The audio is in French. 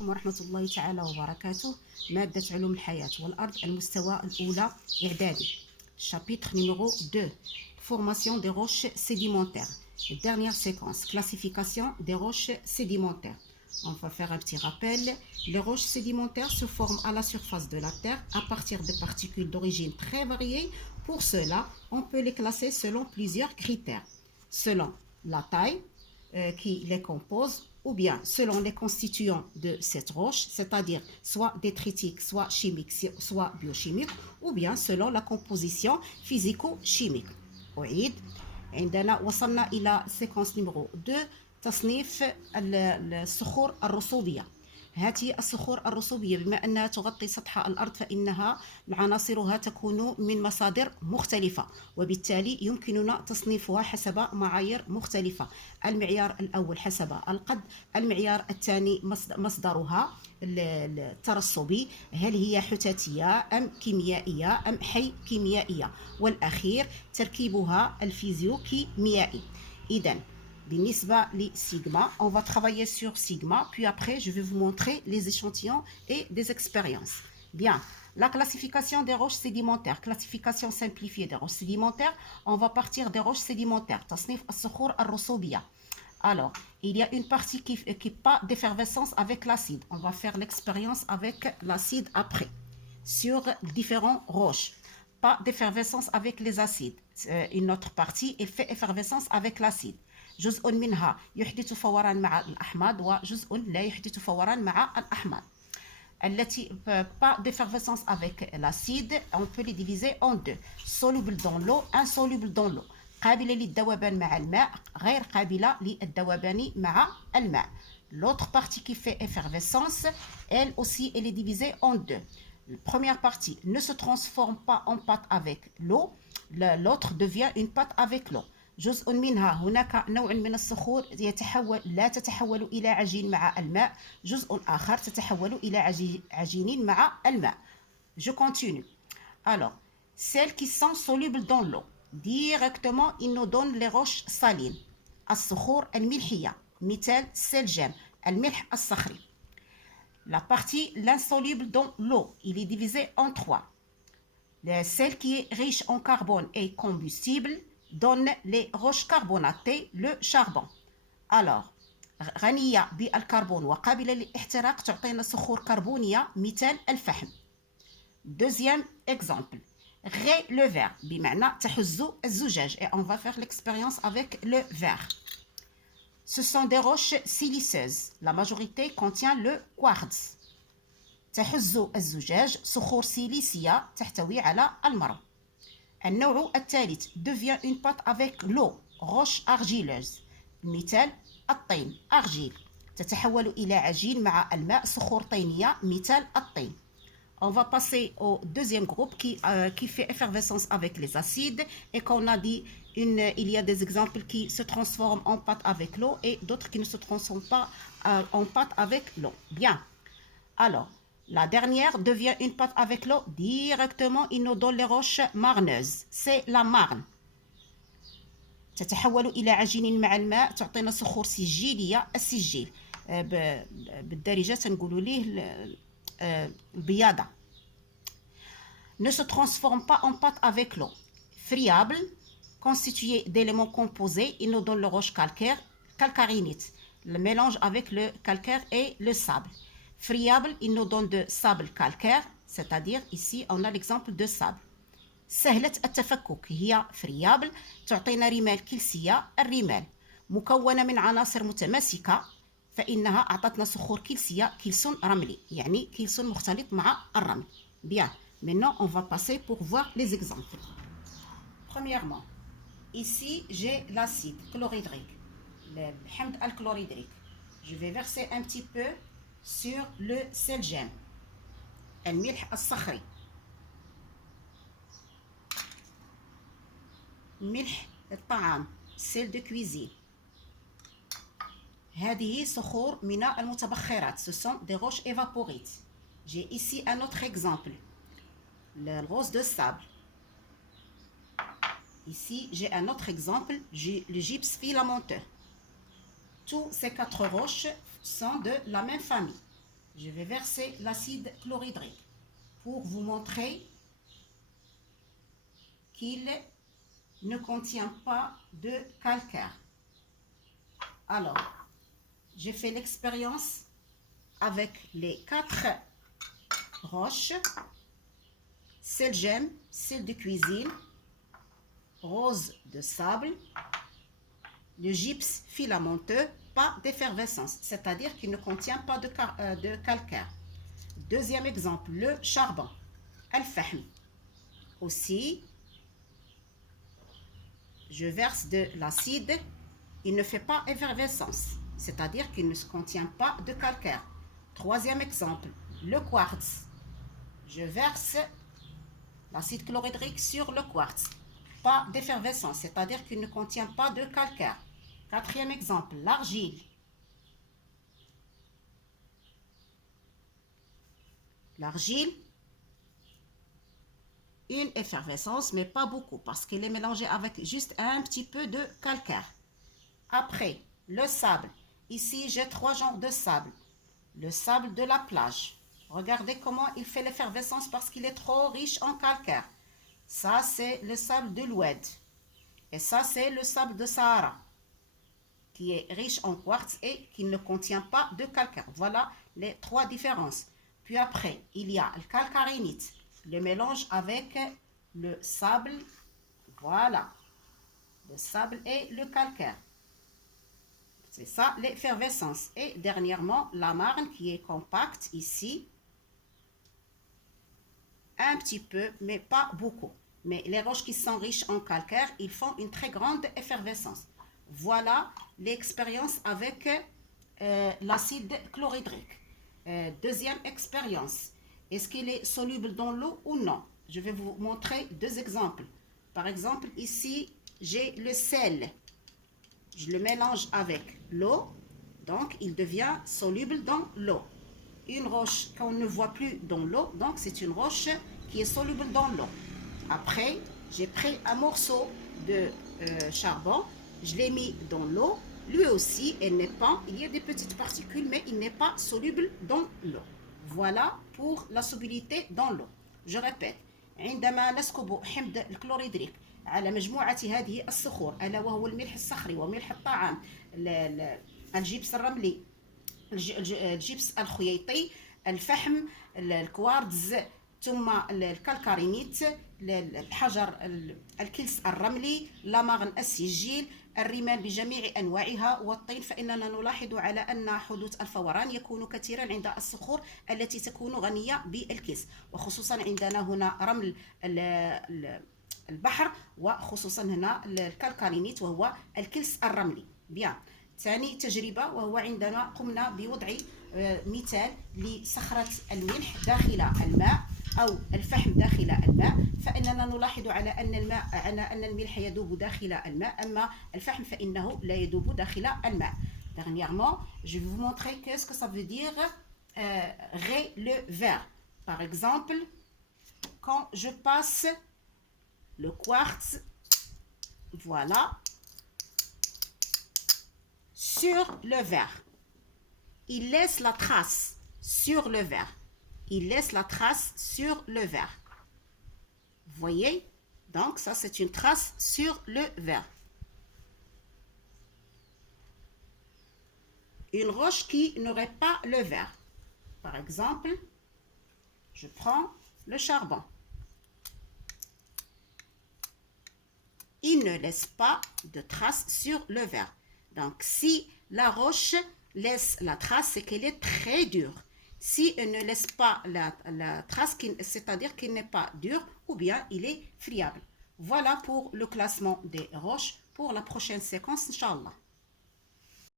عليكم ورحمة الله تعالى وبركاته. مادة علوم الحياة والأرض المستوى الأولى إعدادي. Chapitre numéro 2. Formation des roches sédimentaires. Dernière séquence. Classification des roches sédimentaires. On va faire un petit rappel. Les roches sédimentaires se forment à la surface de la Terre à partir de particules d'origine très variées. Pour cela, on peut les classer selon plusieurs critères. Selon la taille qui les compose, ou bien selon les constituants de cette roche, c'est-à-dire soit détritiques, soit chimiques, soit biochimiques, ou bien selon la composition physico-chimique. أعيد. عندنا وصلنا إلى séquence numéro 2 تصنيف الصخور الرسوبية. هذه الصخور الرسوبية بما أنها تغطي سطح الأرض فإنها عناصرها تكون من مصادر مختلفة، وبالتالي يمكننا تصنيفها حسب معايير مختلفة. المعيار الأول حسب القد، المعيار الثاني مصدرها الترسبي، هل هي حتاتية أم كيميائية أم حي كيميائية، والأخير تركيبها الفيزيوكيميائي. إذن بالنسبة لسيغما, on va travailler sur sigma, puis après je vais vous montrer les échantillons et des expériences. Bien, la classification des roches sédimentaires, classification simplifiée des roches sédimentaires, on va partir des roches sédimentaires, تصنيف الصخور الرسوبية. Alors, il y a une partie qui n'est pas d'effervescence avec l'acide. On va faire l'expérience avec l'acide après, sur différentes roches. Pas d'effervescence avec les acides. Une autre partie, elle fait effervescence avec l'acide. جزء منها يحدث فوران مع الأحماض وجزء لا يحدث فوران مع الأحماض. التي pas d'effervescence avec l'acide, on peut les diviser en deux. Soluble dans l'eau, insoluble dans l'eau. قابلة للذوبان مع الماء، غير قابلة للذوبان مع الماء. L'autre partie qui fait effervescence, elle aussi, elle est divisée en deux. La première partie ne se transforme pas en pâte avec l'eau, l'autre devient une pâte avec l'eau. جزء منها هناك نوع من الصخور لا تتحول إلى عجين مع الماء، جزء آخر تتحول إلى عجين مع الماء. Je continue. Alors, celles qui sont solubles dans l'eau, directement ils nous donnent les roches salines. الصخور الملحية مثال سلجام، الملح الصخري. La partie l'insoluble dans l'eau, il est divisé en trois. Celle qui est riche en carbone et combustible donne les roches carbonatées, le charbon. Alors, غنية بالكربون وقابلة للاحتراق تعطينا صخور كربونية مثال الفحم. Deuxième exemple, غي le verre بمعنى تحز الزجاج. Et on va faire l'expérience avec le verre. Ce sont des roches siliceuses. La majorité contient le quartz. تحز الزجاج صخور سيليسية تحتوي على المرم. النوع الثالث devient une pâte avec l'eau, roche argileuse. مثال الطين argile. تتحول إلى عجين مع الماء صخور طينية مثال الطين. On va passer au deuxième groupe qui fait effervescence avec les acides et qu'on a dit il y a des exemples qui se transforment en pâte avec l'eau et d'autres qui ne se transforment pas en pâte avec l'eau. Bien. Alors, la dernière devient une pâte avec l'eau directement, il nous donne les roches marneuses. C'est la marne. تتحول إلى عجين مع الماء تعطينا صخور سجيلية. السجيل بالدارجة تنقولوا ليه البياضة. Ne se transforme pas en pâte avec l'eau. Friable, constitué d'éléments composés, il nous donne les roches calcaires, calcarinite, le mélange avec le calcaire et le sable. Friable, il nous donne de sable calcaire, c'est-à-dire ici on a l'exemple de sable. سهلة التفكك هي friable، تعطينا رمال كلسية. الرمال مكونة من عناصر متماسكة فإنها أعطتنا صخور كلسية، كلسون رملي يعني كلسون مختلط مع الرمل. Bien, maintenant on va passer pour voir les exemples. Premièrement, ici j'ai l'acide chlorhydrique, le hamd al-chlorhydrique. Je vais verser un petit peu sur le selgem, الملح الصخري، ملح الطعام sel de cuisine. هذه صخور من المتبخرات, ce sont des roches évaporites. J'ai ici un autre exemple, le rose de sable. Ici j'ai un autre exemple, le gypse filamenteux. Tous ces quatre roches sont de la même famille. je vais verser l'acide chlorhydrique pour vous montrer qu'il ne contient pas de calcaire. Alors, j'ai fait l'expérience avec les 4 roches, sel gemme, sel de cuisine, rose de sable, le gypse filamenteux, pas d'effervescence, c'est-à-dire qu'il ne contient pas de calcaire. Deuxième exemple, le charbon, al-fahm. Aussi, je verse de l'acide, il ne fait pas effervescence, c'est-à-dire qu'il ne contient pas de calcaire. Troisième exemple, le quartz. Je verse l'acide chlorhydrique sur le quartz. Pas d'effervescence, c'est-à-dire qu'il ne contient pas de calcaire. Quatrième exemple, l'argile. L'argile, une effervescence, mais pas beaucoup, parce qu'il est mélangé avec juste un petit peu de calcaire. Après, le sable. Ici, j'ai 3 genres de sable. Le sable de la plage. Regardez comment il fait l'effervescence parce qu'il est trop riche en calcaire. Ça, c'est le sable de l'Oued. Et ça, c'est le sable de Sahara, qui est riche en quartz et qui ne contient pas de calcaire. Voilà les 3 différences. Puis après, il y a le calcarinite, le mélange avec le sable. Voilà, le sable et le calcaire. C'est ça l'effervescence. Et dernièrement, la marne qui est compacte ici. Un petit peu, mais pas beaucoup. Mais les roches qui sont riches en calcaire, ils font une très grande effervescence. Voilà l'expérience avec l'acide chlorhydrique. Deuxième expérience. Est-ce qu'il est soluble dans l'eau ou non? Je vais vous montrer 2 exemples. Par exemple, ici, j'ai le sel. Je le mélange avec l'eau, donc il devient soluble dans l'eau. Une roche qu'on ne voit plus dans l'eau, donc c'est une roche qui est soluble dans l'eau. Après, j'ai pris un morceau de charbon, je l'ai mis dans l'eau. Lui aussi, il y a des petites particules, mais il n'est pas soluble dans l'eau. Voilà pour la solubilité dans l'eau. Je répète, عندما نسكب حمض الكلوريدريك على مجموعة هذه الصخور ألا وهو الملح الصخري وملح الطعام، الجبس الرملي، الجبس الخياطي، الفحم، الكوارتز، ثم الكالكارينيت، الحجر الكلس الرملي، لامغن السجيل، الرمال بجميع أنواعها والطين، فإننا نلاحظ على أن حدوث الفوران يكون كثيرا عند الصخور التي تكون غنية بالكلس، وخصوصا عندنا هنا رمل البحر، وخصوصا هنا الكالكارينيت وهو الكلس الرملي. بيان. ثاني تجربة وهو عندما قمنا بوضع مثال لصخرة الملح داخل الماء أو الفحم داخل الماء، فإننا نلاحظ على أن الملح يذوب داخل الماء، أما الفحم فإنه لا يذوب داخل الماء. Dernièrement, je vais vous montrer qu'est-ce que ça veut dire rayer le verre. Par exemple, quand je passe le quartz, voilà, sur le verre, il laisse la trace sur le verre. Il laisse la trace sur le verre. Vous voyez? Donc, ça, c'est une trace sur le verre. Une roche qui n'aurait pas le verre. Par exemple, je prends le charbon. Il ne laisse pas de trace sur le verre. Donc, si la roche laisse la trace, c'est qu'elle est très dure. Si elle ne laisse pas la trace, c'est-à-dire qu'il n'est pas dur, ou bien il est friable. Voilà pour le classement des roches pour la prochaine séquence, Inch'Allah.